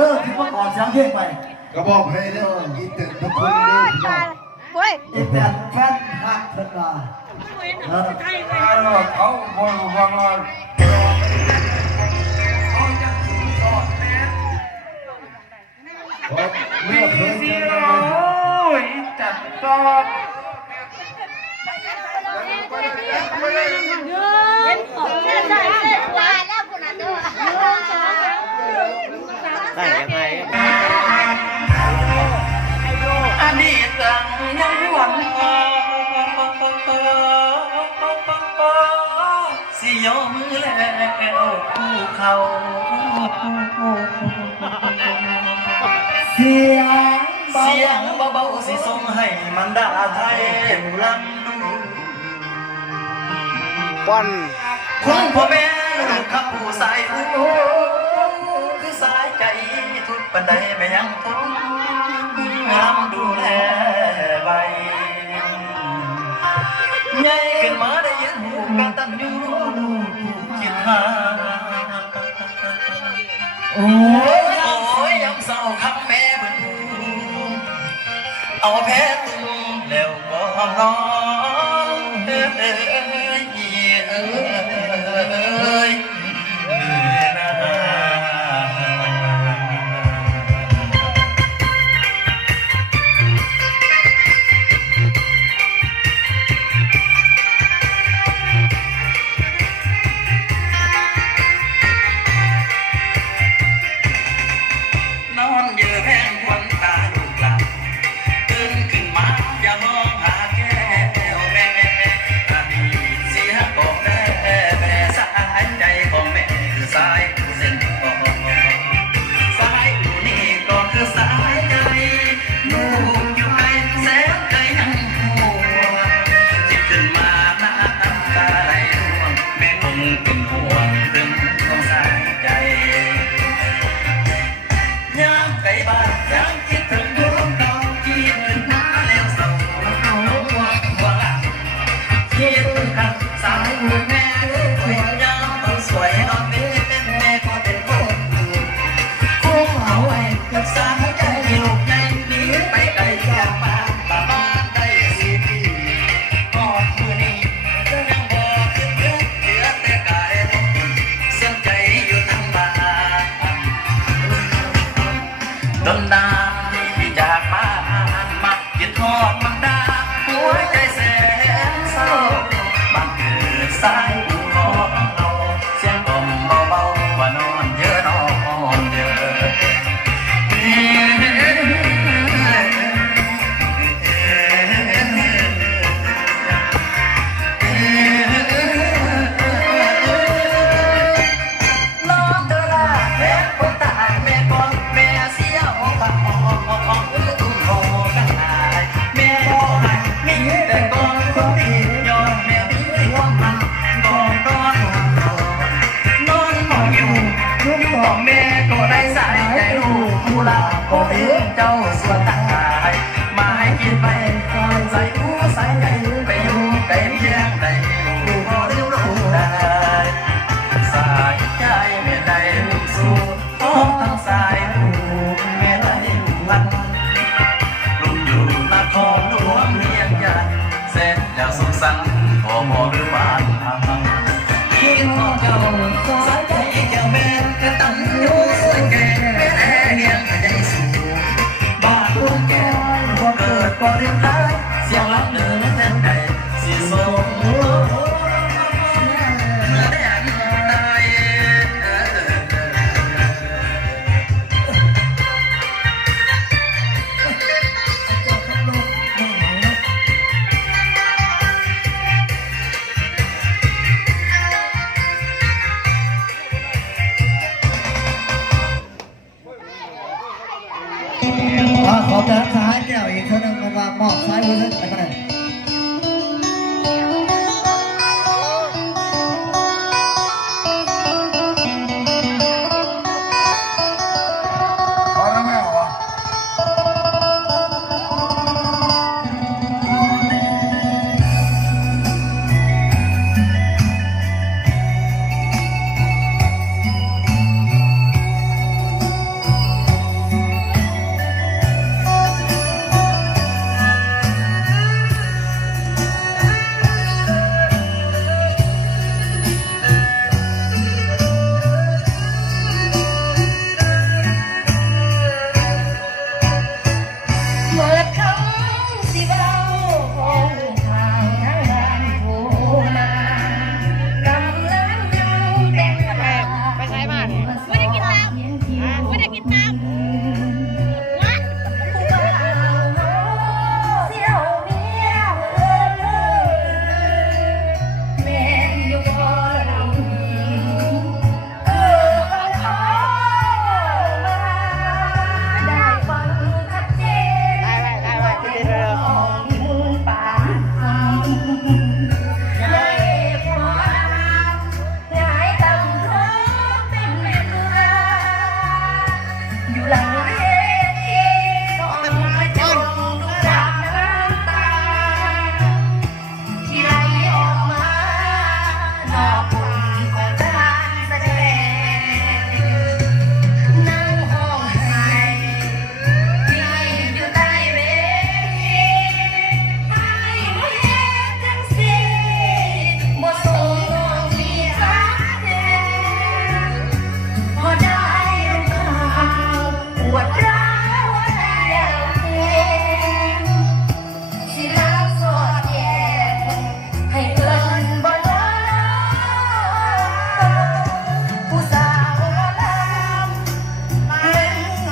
ด้อที่เมื่อก่อนเสียงเพลงไปก็บอกให้เด้ออีเต็ดทุกคนเลยพี่น้องอีแต่แฟนหักเถิดว่าเขาบอกว่าเมื่อเคยจะมาจัดตอน ได้ยังไงอันนี้ตังยังหวังสิยอมแล้วผู้เขาเสียงเบาๆสิส่งให้มันด่าไทยลังดูป้อนคุณพ่อแม่ลูกขับผู้สายอู้คือสายใจทุกปันใดไม่ยังทุกงามดูแลใบใหญ่ขึ้นมาได้ยินหูกันตั้งอยู่คิดหาโอ้ยยำเศร้าคำแม่บึ้งเอาแพ้ตุ้มแล้วก็นอนเอ้ยนอนเยอะแห้งควันตาลูกหลับตื่นขึ้นมาอย่ามองหาแก้วแม่อดีตเสียก่อนแม่สายใจของแม่คือสายเส้นทองสายอยู่นี่ก็คือสายใจลูกอยู่ไกลแสนไกลยังห่วงจิตขึ้นมาน้ำตาไหลร่วงแม่คงเป็นห่วงถึงของสายใจยามไกลบ้านยังคิดถึงดวงดาวที่ขึ้นมาแล้วเศร้าเอาหวังว่าคิดถึงกันสายหัวแม่สวยยามต้องสวยนอนเป็นแม่ก็เป็นคนคู่เอาไว้รักษาใจลูกใหญ่หนีไปไกลจากบ้านประมาณได้4 ปีกอดมือนี้ยังบอกขึ้นเยอะเหลือแต่กายต้องเสียใจอยู่ทั้งบ้านดนดาที่จากบ้านมาคิดทอดมันดาหัวใจแสนเศร้าบ้านเกิดสายอู่ของเราเสียงกล่อมเบาๆว่านอนเยอะนอนเยอะน้องเธอละแม่คนตายแม่ก่อนแม่เสียของปากของตุ้มโตกันหายแม่ก็หายมีแต่ก่อนคนที่ยอมแม่มีความรักก่อนนอนนอนมองอยู่ลูกของแม่ก็ได้สายใจลูกผู้ลาก็เป็นเจ้าส่วนตายมาให้กินไปใส่หูใส่ใจไปอยู่ไกลเพียงใดลูกพอเรียวรู้ได้สายใจแม่ได้ลูกสู้พร้อมทั้งสายลูกแม่ได้ลูกวันลูกอยู่นครหลวงเรียงยันเส้นแล้วสุขสันต์พอหมอหรือบ้านทางคิดของเจ้าสายใจเจ้าแม่กระตั้งอยู่สวยแก่แม่เลี้ยงใจสูงบ้านลูกแก่พอเกิดพอเรียนได้เสียงรับเดินแทนใดสิส่งขอเติมสายแก้วอีกเท่านึงมามอบสายมือไปกันเลย พี่ตั้มวัดผู้บ่าวเสี่ยวเมียแม่นอยู่บ่ลำเข้ามาได้ฟังชัดเจน ได้ไว้พี่เร็ว ป่าให้ความหงายตำท้องเป็นเรืออยู่หลัง